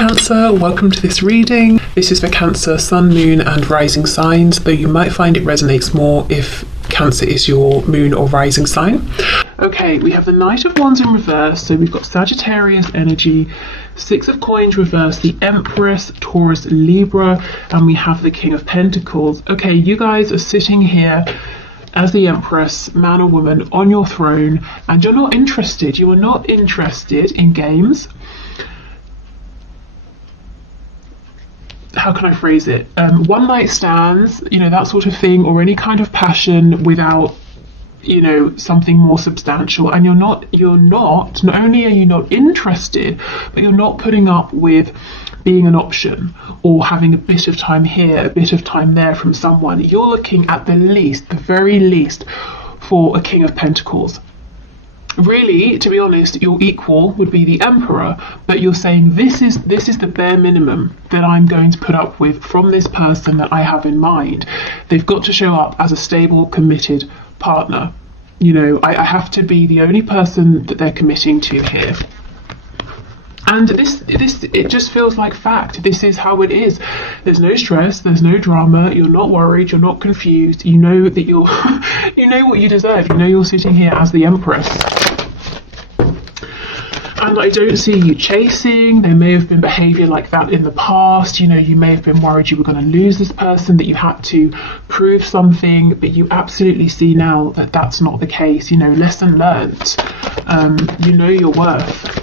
Cancer, welcome to this reading. This is for Cancer, Sun, Moon and Rising signs, though you might find it resonates more if Cancer is your moon or rising sign. Okay, we have the Knight of Wands in reverse, so we've got Sagittarius energy, Six of Coins reverse, the Empress, Taurus, Libra, and we have the King of Pentacles. Okay, you guys are sitting here as the Empress, man or woman, on your throne, and you're not interested. You are not interested in games. How can I phrase it? One night stands, you know, that sort of thing, or any kind of passion without, you know, something more substantial. And not only are you not interested, but you're not putting up with being an option or having a bit of time here, a bit of time there from someone. You're looking at the very least, for a King of Pentacles. Really, to be honest, your equal would be the Emperor, but you're saying this is the bare minimum that I'm going to put up with from this person that I have in mind. They've got to show up as a stable, committed partner. You know, I have to be the only person that they're committing to here. And it just feels like fact. This is how it is. There's no stress, there's no drama, you're not worried, you're not confused, you know that you know what you deserve, you know you're sitting here as the Empress. And I don't see you chasing. There may have been behaviour like that in the past. You know, you may have been worried you were going to lose this person, that you had to prove something, but you absolutely see now that that's not the case. You know, lesson learnt. You know your worth.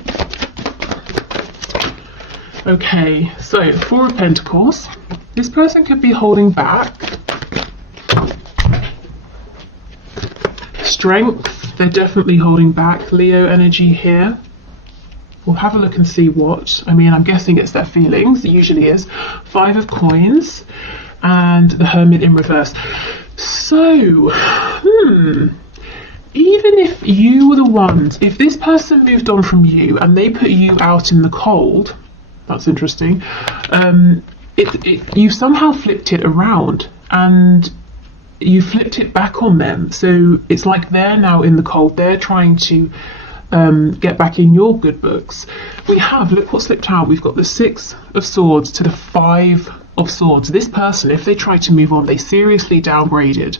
Okay, so Four of Pentacles. This person could be holding back. Strength, they're definitely holding back. Leo energy here. We'll have a look and see what. I mean, I'm guessing it's their feelings. It usually is. Five of Coins and the Hermit in reverse. So, even if you were the ones, if this person moved on from you and they put you out in the cold, that's interesting. You somehow flipped it around and you flipped it back on them. So it's like they're now in the cold. They're trying to get back in your good books. We have, look what slipped out. We've got the Six of Swords to the Five of Swords. This person, if they tried to move on, they seriously downgraded.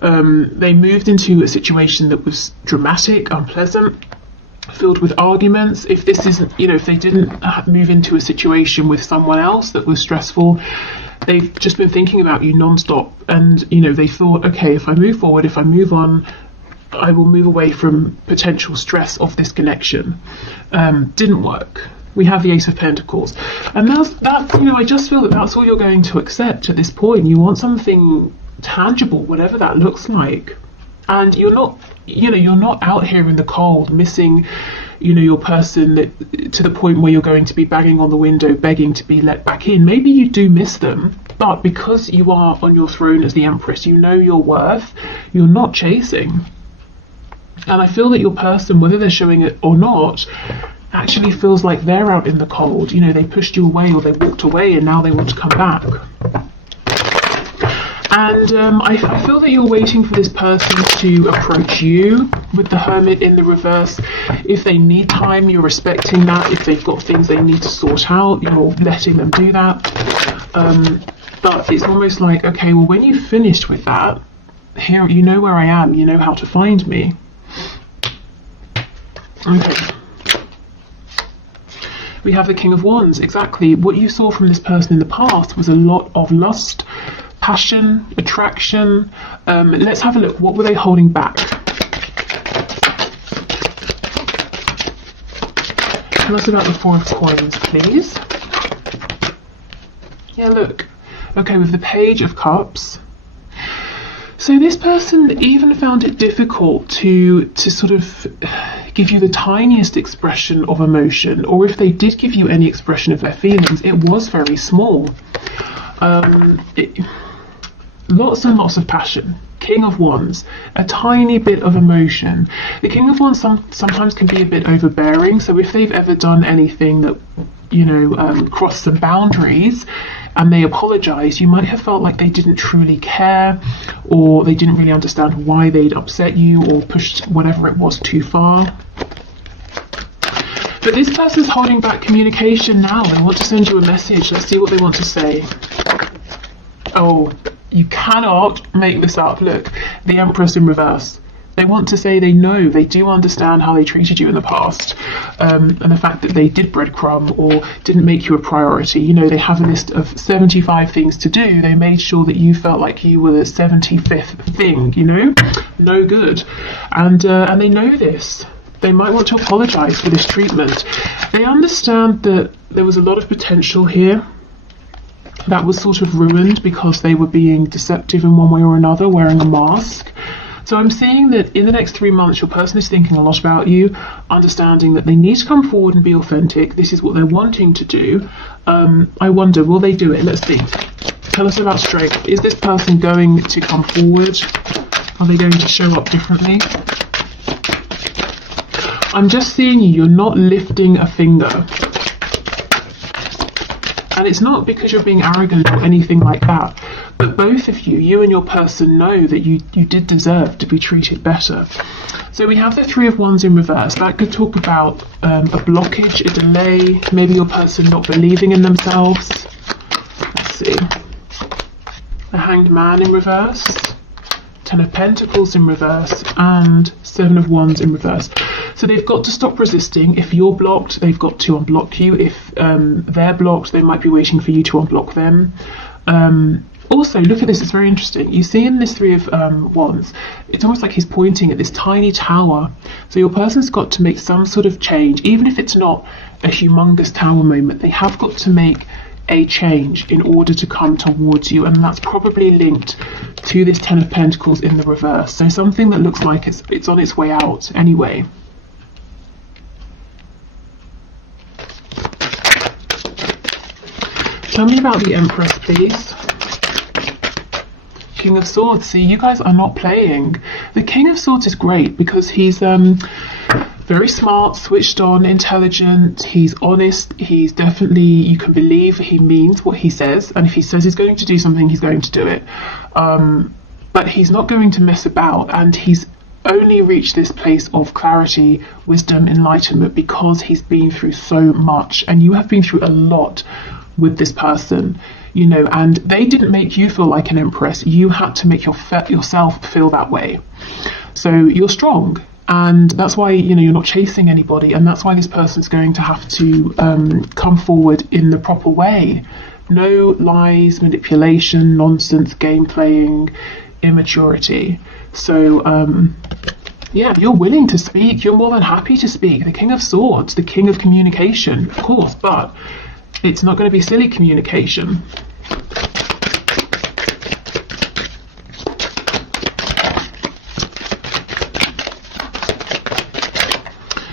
They moved into a situation that was dramatic, unpleasant, filled with arguments. If this isn't, you know, if they didn't move into a situation with someone else that was stressful, they've just been thinking about you non-stop. And, you know, they thought, okay, if I move forward, if I move on, I will move away from potential stress of this connection. Didn't work. We have the Ace of Pentacles. And that's, you know, I just feel that that's all you're going to accept at this point. You want something tangible, whatever that looks like. And you're not, you know, you're not out here in the cold missing, you know, your person to the point where you're going to be banging on the window, begging to be let back in. Maybe you do miss them, but because you are on your throne as the Empress, you know your worth, you're not chasing. And I feel that your person, whether they're showing it or not, actually feels like they're out in the cold. You know, they pushed you away or they walked away and now they want to come back. And I feel that you're waiting for this person to approach you with the Hermit in the reverse. If they need time, you're respecting that. If they've got things they need to sort out, you're letting them do that. But it's almost like, okay, well, when you've finished with that, here, you know where I am, you know how to find me. Okay. We have the King of Wands. Exactly. What you saw from this person in the past was a lot of lust, passion, attraction. Let's have a look. What were they holding back? Tell us about the Four of Coins, please. Yeah, look. Okay, with the Page of Cups. So this person even found it difficult to sort of give you the tiniest expression of emotion, or if they did give you any expression of their feelings, it was very small. Lots and lots of passion. King of Wands, a tiny bit of emotion. The King of Wands sometimes can be a bit overbearing, so if they've ever done anything that, you know, crossed some boundaries and they apologise, you might have felt like they didn't truly care, or they didn't really understand why they'd upset you or pushed whatever it was too far. But this person's holding back communication now. They want to send you a message. Let's see what they want to say. Oh, you cannot make this up. Look, the Empress in reverse. They want to say they know, they do understand how they treated you in the past, and the fact that they did breadcrumb or didn't make you a priority. You know, they have a list of 75 things to do. They made sure that you felt like you were the 75th thing, you know? No good. And they know this. They might want to apologise for this treatment. They understand that there was a lot of potential here that was sort of ruined because they were being deceptive in one way or another, wearing a mask. So I'm seeing that in the next 3 months, your person is thinking a lot about you, understanding that they need to come forward and be authentic. This is what they're wanting to do. I wonder, will they do it? Let's see. Tell us about strength. Is this person going to come forward? Are they going to show up differently? I'm just seeing you're not lifting a finger. And it's not because you're being arrogant or anything like that, but both of you, you and your person, know that you did deserve to be treated better. So we have the Three of Wands in reverse. That could talk about a blockage, a delay, maybe your person not believing in themselves. Let's see. The Hanged Man in reverse, Ten of Pentacles in reverse, and Seven of Wands in reverse. So they've got to stop resisting. If you're blocked, they've got to unblock you. If they're blocked, they might be waiting for you to unblock them. Also, look at this, it's very interesting. You see in this Three of Wands, it's almost like he's pointing at this tiny tower. So your person's got to make some sort of change, even if it's not a humongous tower moment. They have got to make a change in order to come towards you, and that's probably linked to this Ten of Pentacles in the reverse. So something that looks like it's on its way out anyway. Tell me about the Empress, please. King of Swords. See, you guys are not playing. The King of Swords is great because he's very smart, switched on, intelligent, he's honest, he's definitely, you can believe he means what he says, and if he says he's going to do something, he's going to do it. But he's not going to mess about, and he's only reached this place of clarity, wisdom, enlightenment because he's been through so much, and you have been through a lot with this person, you know, and they didn't make you feel like an empress. You had to make yourself feel that way. So you're strong, and that's why, you know, you're not chasing anybody, and that's why this person's going to have to come forward in the proper way. No lies, manipulation, nonsense, game playing, immaturity. So yeah, you're willing to speak, you're more than happy to speak. The King of Swords, the King of Communication, of course, but it's not going to be silly communication.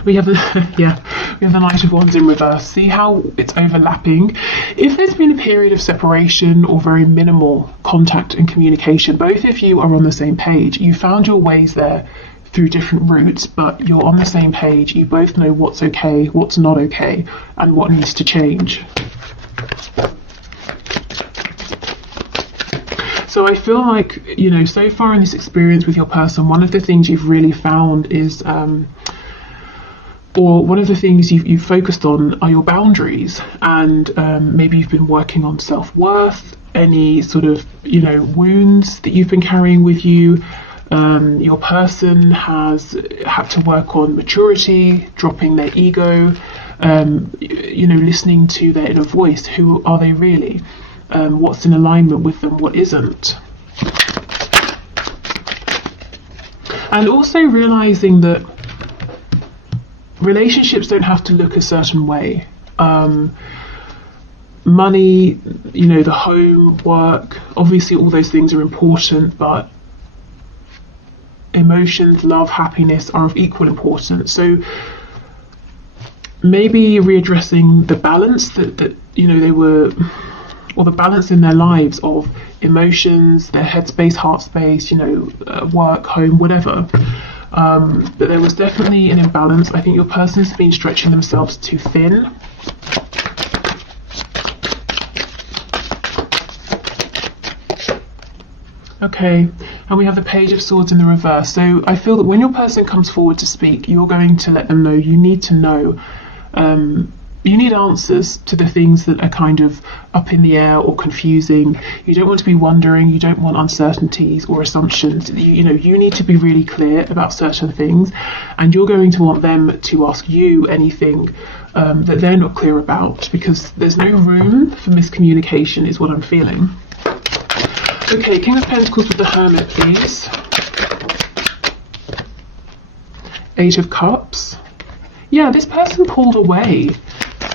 We have the we have the Knight of Wands in reverse. See how it's overlapping? If there's been a period of separation or very minimal contact and communication, both of you are on the same page. You found your ways there through different routes, but you're on the same page. You both know what's okay, what's not okay, and what needs to change. So I feel like, you know, so far in this experience with your person, one of the things you've really found is, or one of the things you've focused on are your boundaries, and maybe you've been working on self-worth, any sort of, you know, wounds that you've been carrying with you. Your person has had to work on maturity, dropping their ego, you know, listening to their inner voice. Who are they really? What's in alignment with them, what isn't? And also realizing that relationships don't have to look a certain way. Money, you know, the home, work, obviously all those things are important, but emotions, love, happiness are of equal importance. So maybe readdressing the balance that you know, they were, or the balance in their lives of emotions, their headspace, heart space, you know, work, home, whatever. But there was definitely an imbalance. I think your person's been stretching themselves too thin. Okay, and we have the Page of Swords in the reverse. So I feel that when your person comes forward to speak, you're going to let them know, you need to know You need answers to the things that are kind of up in the air or confusing. You don't want to be wondering, you don't want uncertainties or assumptions. You need to be really clear about certain things, and you're going to want them to ask you anything that they're not clear about, because there's no room for miscommunication is what I'm feeling. Okay, King of Pentacles with the Hermit, please. Eight of Cups. Yeah, this person pulled away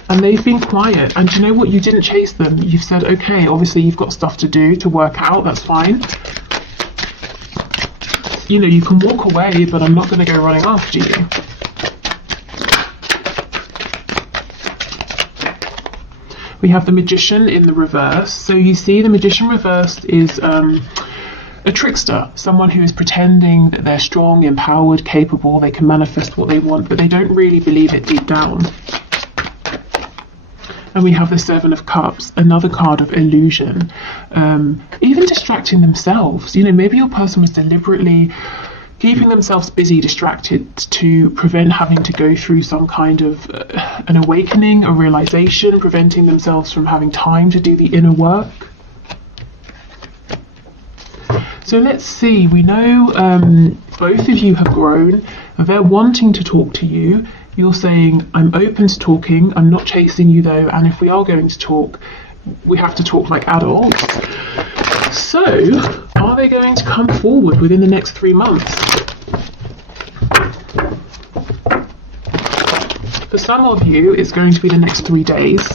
and they've been quiet. And you know what? You didn't chase them. You've said, okay, obviously you've got stuff to do, to work out. That's fine. You can walk away, but I'm not going to go running after you. We have the Magician in the reverse. So you see the Magician reversed is a trickster, someone who is pretending that they're strong, empowered, capable, they can manifest what they want, but they don't really believe it deep down. And we have the Seven of Cups, another card of illusion, even distracting themselves. Maybe your person was deliberately keeping themselves busy, distracted, to prevent having to go through some kind of an awakening, a realization, preventing themselves from having time to do the inner work. So let's see, we know both of you have grown, they're wanting to talk to you. You're saying, I'm open to talking, I'm not chasing you though, and if we are going to talk, we have to talk like adults. So, are they going to come forward within the next 3 months? For some of you, it's going to be the next 3 days.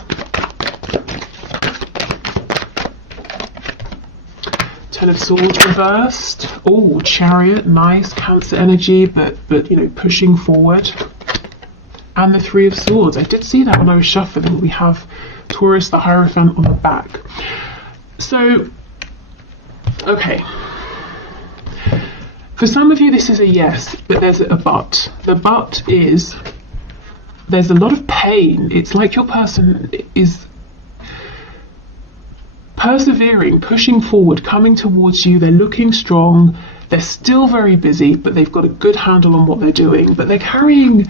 Ten of Swords reversed. Oh, Chariot, nice, Cancer energy, but pushing forward. And the Three of Swords. I did see that when I was shuffling. We have Taurus, the Hierophant on the back. So, okay. For some of you, this is a yes, but there's a but. The but is there's a lot of pain. It's like your person is persevering, pushing forward, coming towards you. They're looking strong. They're still very busy, but they've got a good handle on what they're doing. But they're carrying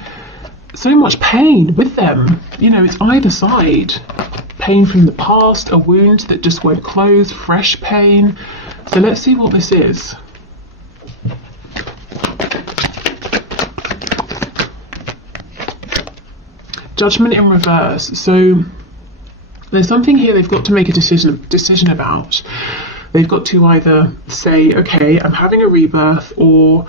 so much pain with them. It's either side. Pain from the past, a wound that just won't close, fresh pain. So let's see what this is. Judgment in reverse. So there's something here they've got to make a decision about. They've got to either say, okay, I'm having a rebirth, or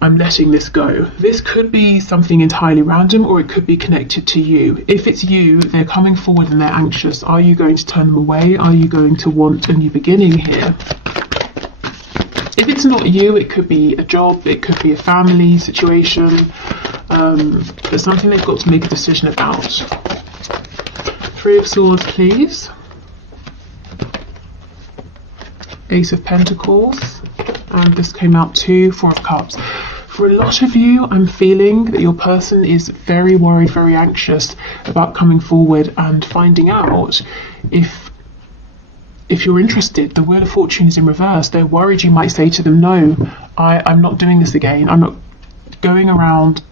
I'm letting this go. This could be something entirely random, or it could be connected to you. If it's you, they're coming forward and they're anxious. Are you going to turn them away? Are you going to want a new beginning here? If it's not you, it could be a job, it could be a family situation, but something they've got to make a decision about. Three of Swords, please. Ace of Pentacles, and this came out too, Four of Cups. For a lot of you, I'm feeling that your person is very worried, very anxious about coming forward and finding out if you're interested. The Wheel of Fortune is in reverse. They're worried you might say to them, no, I'm not doing this again. I'm not going around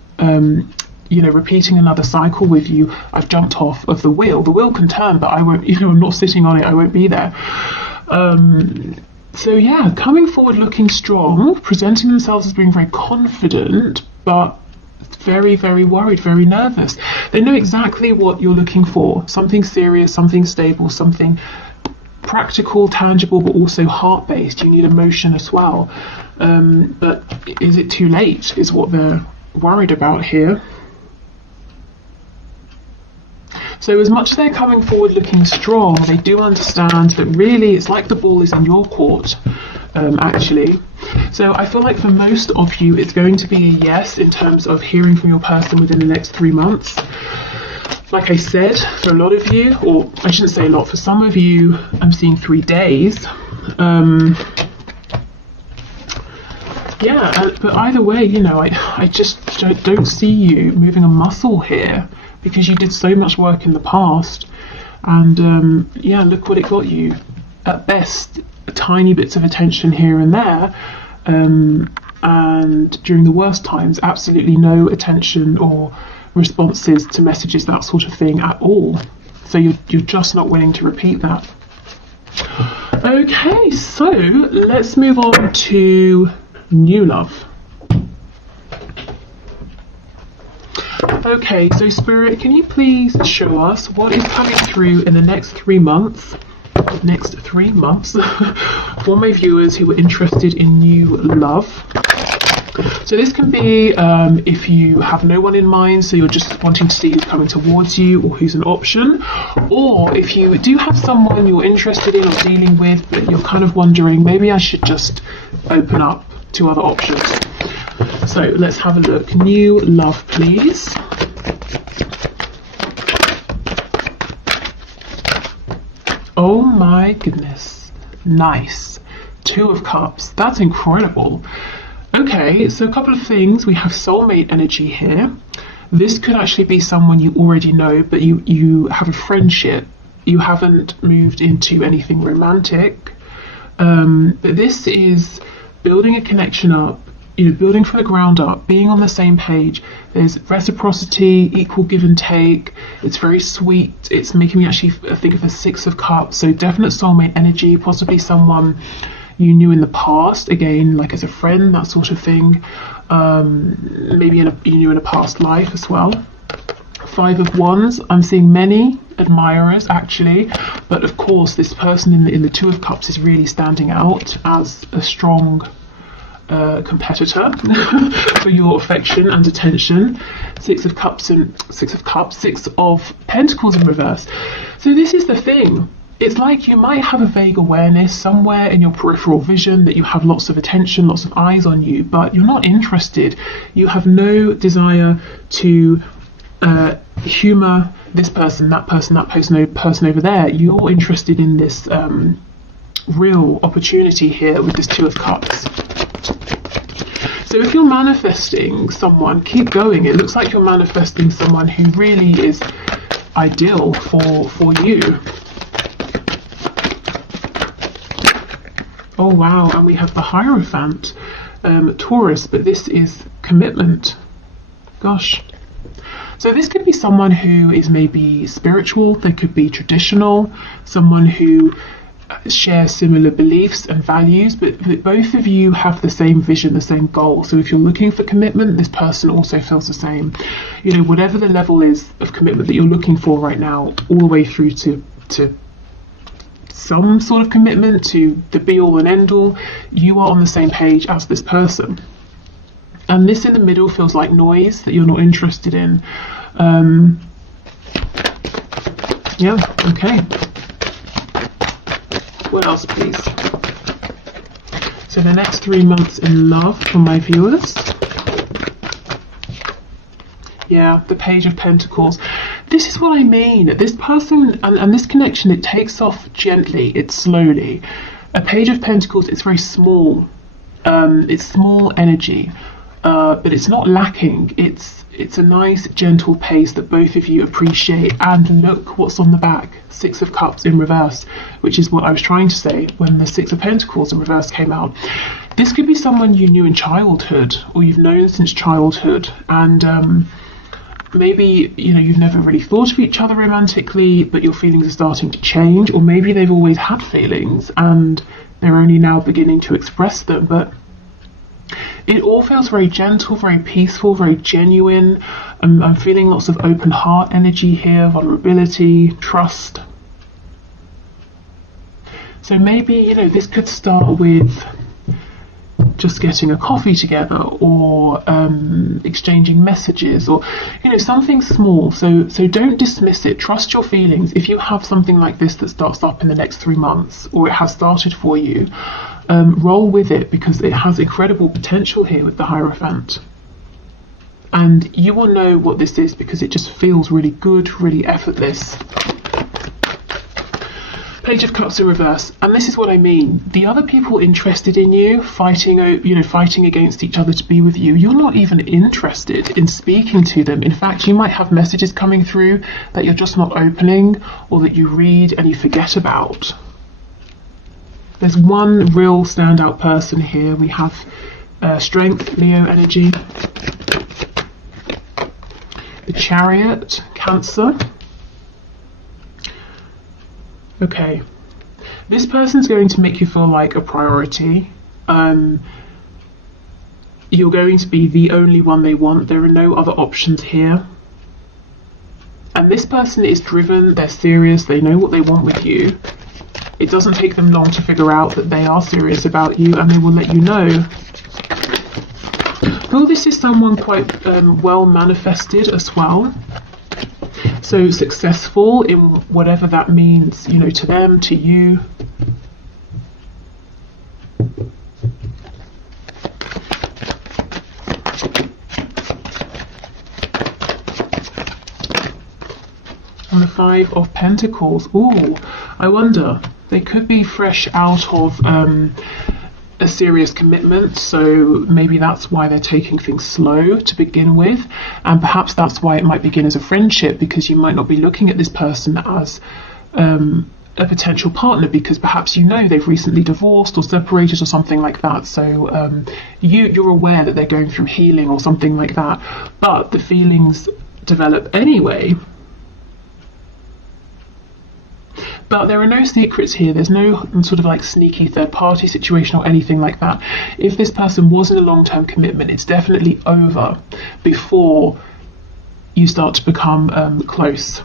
repeating another cycle with you. I've jumped off of the wheel. The wheel can turn, but I won't, I'm not sitting on it. I won't be there. So yeah, coming forward looking strong, presenting themselves as being very confident, but very, very worried, very nervous. They know exactly what you're looking for. Something serious, something stable, something practical, tangible, but also heart-based. You need emotion as well. But is it too late, is what they're worried about here. So as much as they're coming forward looking strong, they do understand that really it's like the ball is in your court, actually. So I feel like for most of you, it's going to be a yes in terms of hearing from your person within the next 3 months. Like I said, for a lot of you, or I shouldn't say a lot, for some of you, I'm seeing 3 days. But either way, I just don't see you moving a muscle here, because you did so much work in the past, and look what it got you. At best, tiny bits of attention here and there, and during the worst times, absolutely no attention or responses to messages, that sort of thing at all. So you're just not willing to repeat that. Okay, so let's move on to new love. Okay, so Spirit, can you please show us what is coming through in the next 3 months? Next 3 months for my viewers who are interested in new love. So this can be if you have no one in mind, so you're just wanting to see who's coming towards you or who's an option, or if you do have someone you're interested in or dealing with, but you're kind of wondering, maybe I should just open up to other options. So let's have a look. New love, please. Oh my goodness. Nice. 2 of Cups. That's incredible. Okay, so a couple of things. We have soulmate energy here. This could actually be someone you already know, but you have a friendship. You haven't moved into anything romantic. But this is building a connection up, building from the ground up, being on the same page. There's reciprocity, equal give and take. It's very sweet. It's making me actually think of the 6 of Cups. So definite soulmate energy, possibly someone you knew in the past, again, like as a friend, that sort of thing. Maybe you knew in a past life as well. 5 of Wands, I'm seeing many admirers actually, but of course this person in the 2 of Cups is really standing out as a strong competitor for your affection and attention. 6 of Cups and 6 of Pentacles in reverse. So this is the thing. It's like you might have a vague awareness somewhere in your peripheral vision that you have lots of attention, lots of eyes on you, but you're not interested. You have no desire to humour this person, that person over there. You're interested in this real opportunity here with this 2 of Cups. So if you're manifesting someone, keep going. It looks like you're manifesting someone who really is ideal for you. Oh wow, and we have the Hierophant, Taurus, but this is commitment. Gosh. So this could be someone who is maybe spiritual, they could be traditional, someone who shares similar beliefs and values, but both of you have the same vision, the same goal. So if you're looking for commitment, this person also feels the same. Whatever the level is of commitment that you're looking for right now, all the way through to some sort of commitment, to the be all and end all, you are on the same page as this person. And this in the middle feels like noise that you're not interested in. Yeah, okay. What else, please? So the next 3 months in love for my viewers. Yeah, the Page of Pentacles. This is what I mean. This person and this connection, it takes off gently, it's slowly. A Page of Pentacles, it's very small. It's small energy, but it's not lacking. It's a nice, gentle pace that both of you appreciate. And look what's on the back. 6 of Cups in reverse, which is what I was trying to say when the 6 of Pentacles in reverse came out. This could be someone you knew in childhood, or you've known since childhood, and maybe you've never really thought of each other romantically, but your feelings are starting to change, or maybe they've always had feelings and they're only now beginning to express them. But it all feels very gentle, very peaceful, very genuine. I'm feeling lots of open heart energy here, vulnerability, trust. So maybe this could start with just getting a coffee together, or exchanging messages, or something small. So don't dismiss it. Trust your feelings. If you have something like this that starts up in the next 3 months, or it has started for you, roll with it, because it has incredible potential here with the Hierophant. And you will know what this is because it just feels really good, really effortless. Page of Cups in reverse, and this is what I mean. The other people interested in you, fighting against each other to be with you, you're not even interested in speaking to them. In fact, you might have messages coming through that you're just not opening, or that you read and you forget about. There's one real standout person here. We have Strength, Leo energy. The Chariot, Cancer. Okay, this person's going to make you feel like a priority. You're going to be the only one they want. There are no other options here. And this person is driven, they're serious, they know what they want with you. It doesn't take them long to figure out that they are serious about you, and they will let you know. Well, this is someone quite well manifested as well. So successful in whatever that means, you know, to them, to you. And the Five of Pentacles. Ooh, I wonder. They could be fresh out of a serious commitment, so maybe that's why they're taking things slow to begin with, and perhaps that's why it might begin as a friendship, because you might not be looking at this person as a potential partner, because perhaps you know they've recently divorced or separated or something like that, so you're aware that they're going through healing or something like that, but the feelings develop anyway. But there are no secrets here. There's no sort of like sneaky third party situation or anything like that. If this person was in a long-term commitment, it's definitely over before you start to become close.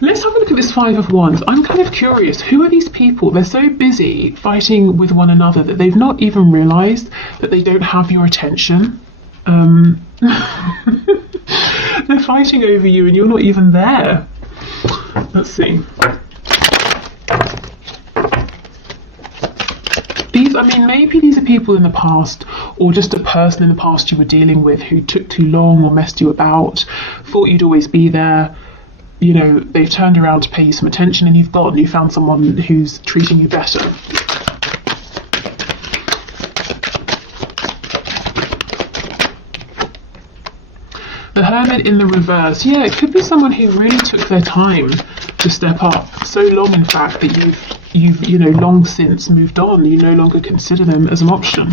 Let's have a look at this Five of Wands. I'm kind of curious. Who are these people? They're so busy fighting with one another that they've not even realised that they don't have your attention. They're fighting over you and you're not even there. Let's see. Maybe these are people in the past, or just a person in the past you were dealing with who took too long or messed you about, thought you'd always be there. You know, they've turned around to pay you some attention and you found someone who's treating you better. The Hermit in the reverse. Yeah, it could be someone who really took their time to step up. So long, in fact, that you've long since moved on. You no longer consider them as an option.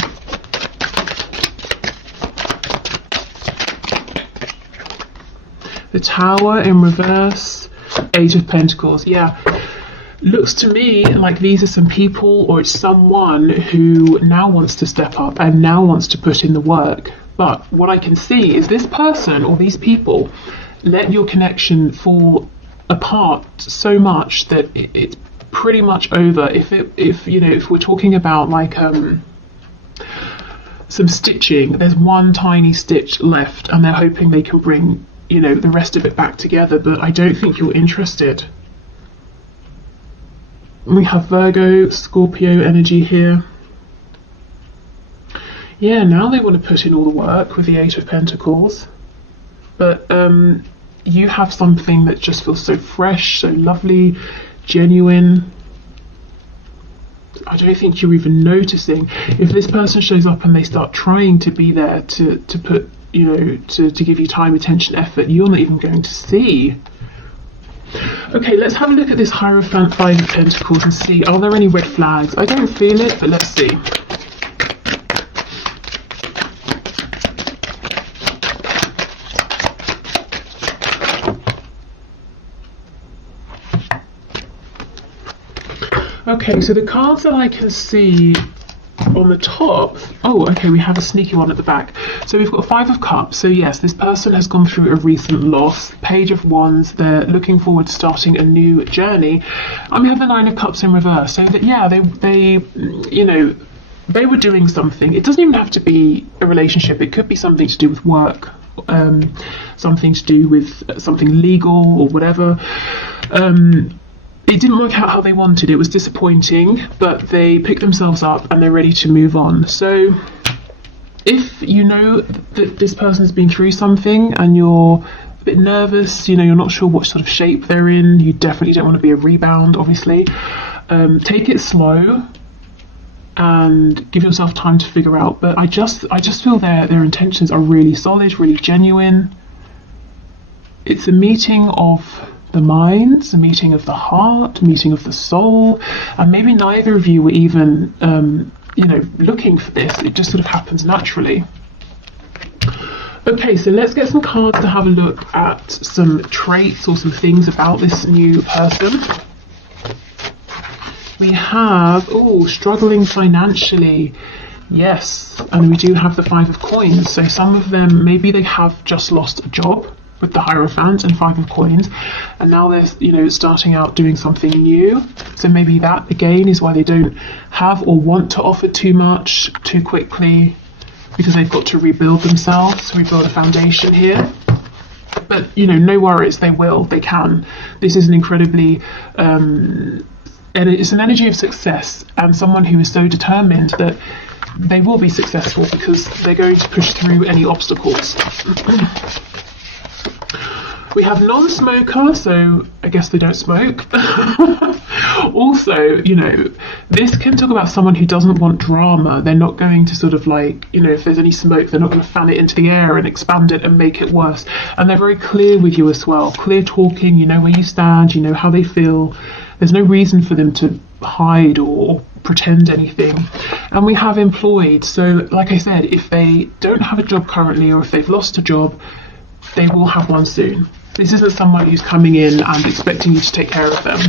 The Tower in reverse. Eight of Pentacles. Yeah. Looks to me like these are some people, or it's someone who now wants to step up and now wants to put in the work. But what I can see is this person or these people let your connection fall apart so much that it's pretty much over. If we're talking about like some stitching, there's one tiny stitch left and they're hoping they can bring the rest of it back together, but I don't think you're interested. We have Virgo, Scorpio energy here. Yeah, now they want to put in all the work with the Eight of Pentacles. But you have something that just feels so fresh, so lovely, genuine. I don't think you're even noticing. If this person shows up and they start trying to be there to put, to give you time, attention, effort, you're not even going to see. Okay, let's have a look at this Hierophant, Five of Pentacles, and see, are there any red flags? I don't feel it, but let's see. Okay, so the cards that I can see on the top, we have a sneaky one at the back. So we've got Five of Cups. So yes, this person has gone through a recent loss. Page of Wands, they're looking forward to starting a new journey. And we have the Nine of Cups in reverse. So that, yeah, they were doing something. It doesn't even have to be a relationship. It could be something to do with work, something to do with something legal or whatever. It didn't work out how they wanted. It was disappointing, but they picked themselves up and they're ready to move on. So if you know that this person has been through something and you're a bit nervous, you're not sure what sort of shape they're in, you definitely don't want to be a rebound, obviously. Take it slow and give yourself time to figure out. But I just feel their intentions are really solid, really genuine. It's a meeting of the minds, a meeting of the heart, a meeting of the soul, and maybe neither of you were even you know, looking for this. It just sort of happens naturally. Okay, so let's get some cards to have a look at some traits or some things about this new person. We have, oh, struggling financially. Yes, and we do have the 5 of coins. So some of them, maybe they have just lost a job with the Hierophant and 5 of coins, and now they're, you know, starting out doing something new. So maybe that again is why they don't have or want to offer too much too quickly, because they've got to rebuild themselves, rebuild a foundation here. But, you know, no worries, they will, they can. This is an incredibly, and it's an energy of success, and someone who is so determined that they will be successful because they're going to push through any obstacles. We have non-smoker, so I guess they don't smoke. Also, you know, this can talk about someone who doesn't want drama. They're not going to sort of like, you know, if there's any smoke, they're not going to fan it into the air and expand it and make it worse. And they're very clear with you as well. Clear talking, you know where you stand, you know how they feel. There's no reason for them to hide or pretend anything. And we have employed. So like I said, if they don't have a job currently, or if they've lost a job, they will have one soon. This isn't someone who's coming in and expecting you to take care of them.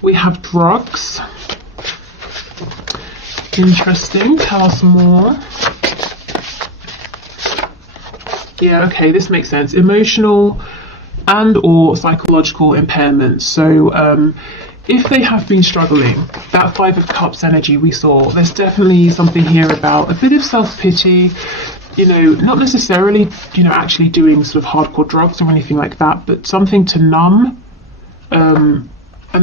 We have drugs. Interesting. Tell us more. Yeah, okay, this makes sense. Emotional and or psychological impairments. So if they have been struggling, that 5 of Cups energy we saw, there's definitely something here about a bit of self-pity, you know, not necessarily, you know, actually doing sort of hardcore drugs or anything like that, but something to numb. And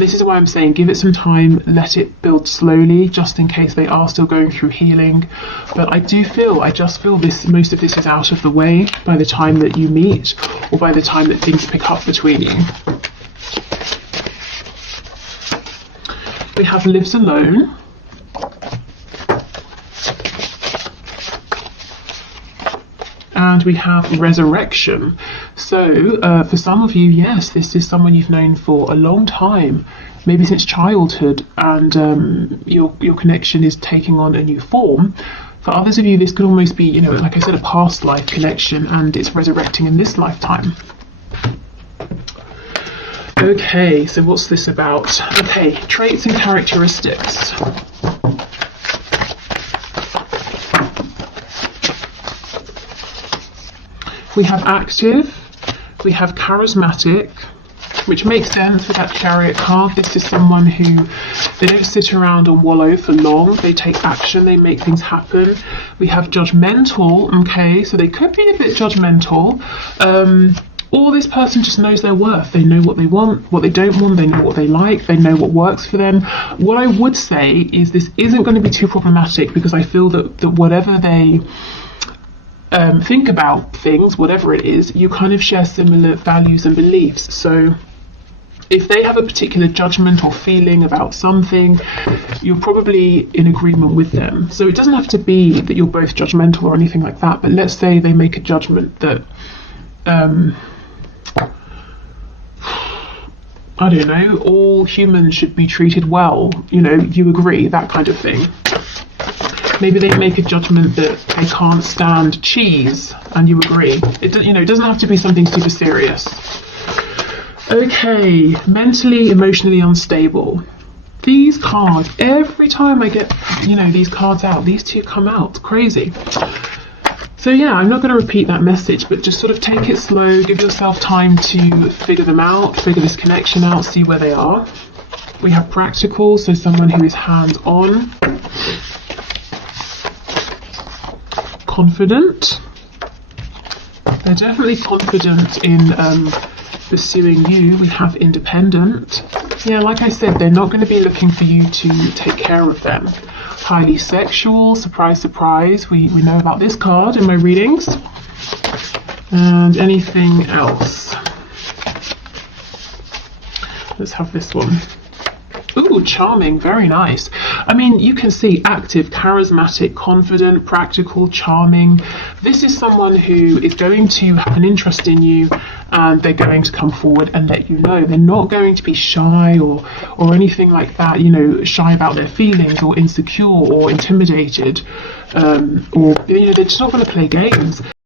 this is why I'm saying give it some time, let it build slowly, just in case they are still going through healing. But I just feel this, most of this is out of the way by the time that you meet, or by the time that things pick up between you. We have lives alone. And we have resurrection. So for some of you, yes, this is someone you've known for a long time, maybe since childhood, and your connection is taking on a new form. For others of you, this could almost be, you know, like I said, a past life connection, and it's resurrecting in this lifetime. Okay, so what's this about? Okay, traits and characteristics. We have active, we have charismatic, which makes sense with that Chariot card. This is someone who, they don't sit around and wallow for long, they take action, they make things happen. We have judgmental, okay, so they could be a bit judgmental, or this person just knows their worth. They know what they want, what they don't want, they know what they like, they know what works for them. What I would say is this isn't going to be too problematic, because I feel that whatever they think about things, whatever it is, you kind of share similar values and beliefs. So if they have a particular judgment or feeling about something, you're probably in agreement with them. So it doesn't have to be that you're both judgmental or anything like that, but let's say they make a judgment that I don't know, all humans should be treated well, you know, you agree, that kind of thing. Maybe they make a judgment that they can't stand cheese, and you agree. It doesn't have to be something super serious. Okay, mentally, emotionally unstable. These cards, every time I get, you know, these cards out, these two come out. Crazy. So yeah, I'm not going to repeat that message, but just sort of take it slow, give yourself time to figure them out, figure this connection out, see where they are. We have practical, so someone who is hands-on. Confident. They're definitely confident in pursuing you. We have independent. Yeah, like I said, they're not going to be looking for you to take care of them. Highly sexual, surprise, surprise. We know about this card in my readings. And anything else? Let's have this one. Ooh, charming, very nice. I mean, you can see active, charismatic, confident, practical, charming. This is someone who is going to have an interest in you, and they're going to come forward and let you know. They're not going to be shy or anything like that, you know, shy about their feelings or insecure or intimidated, or, you know, they're just not going to play games.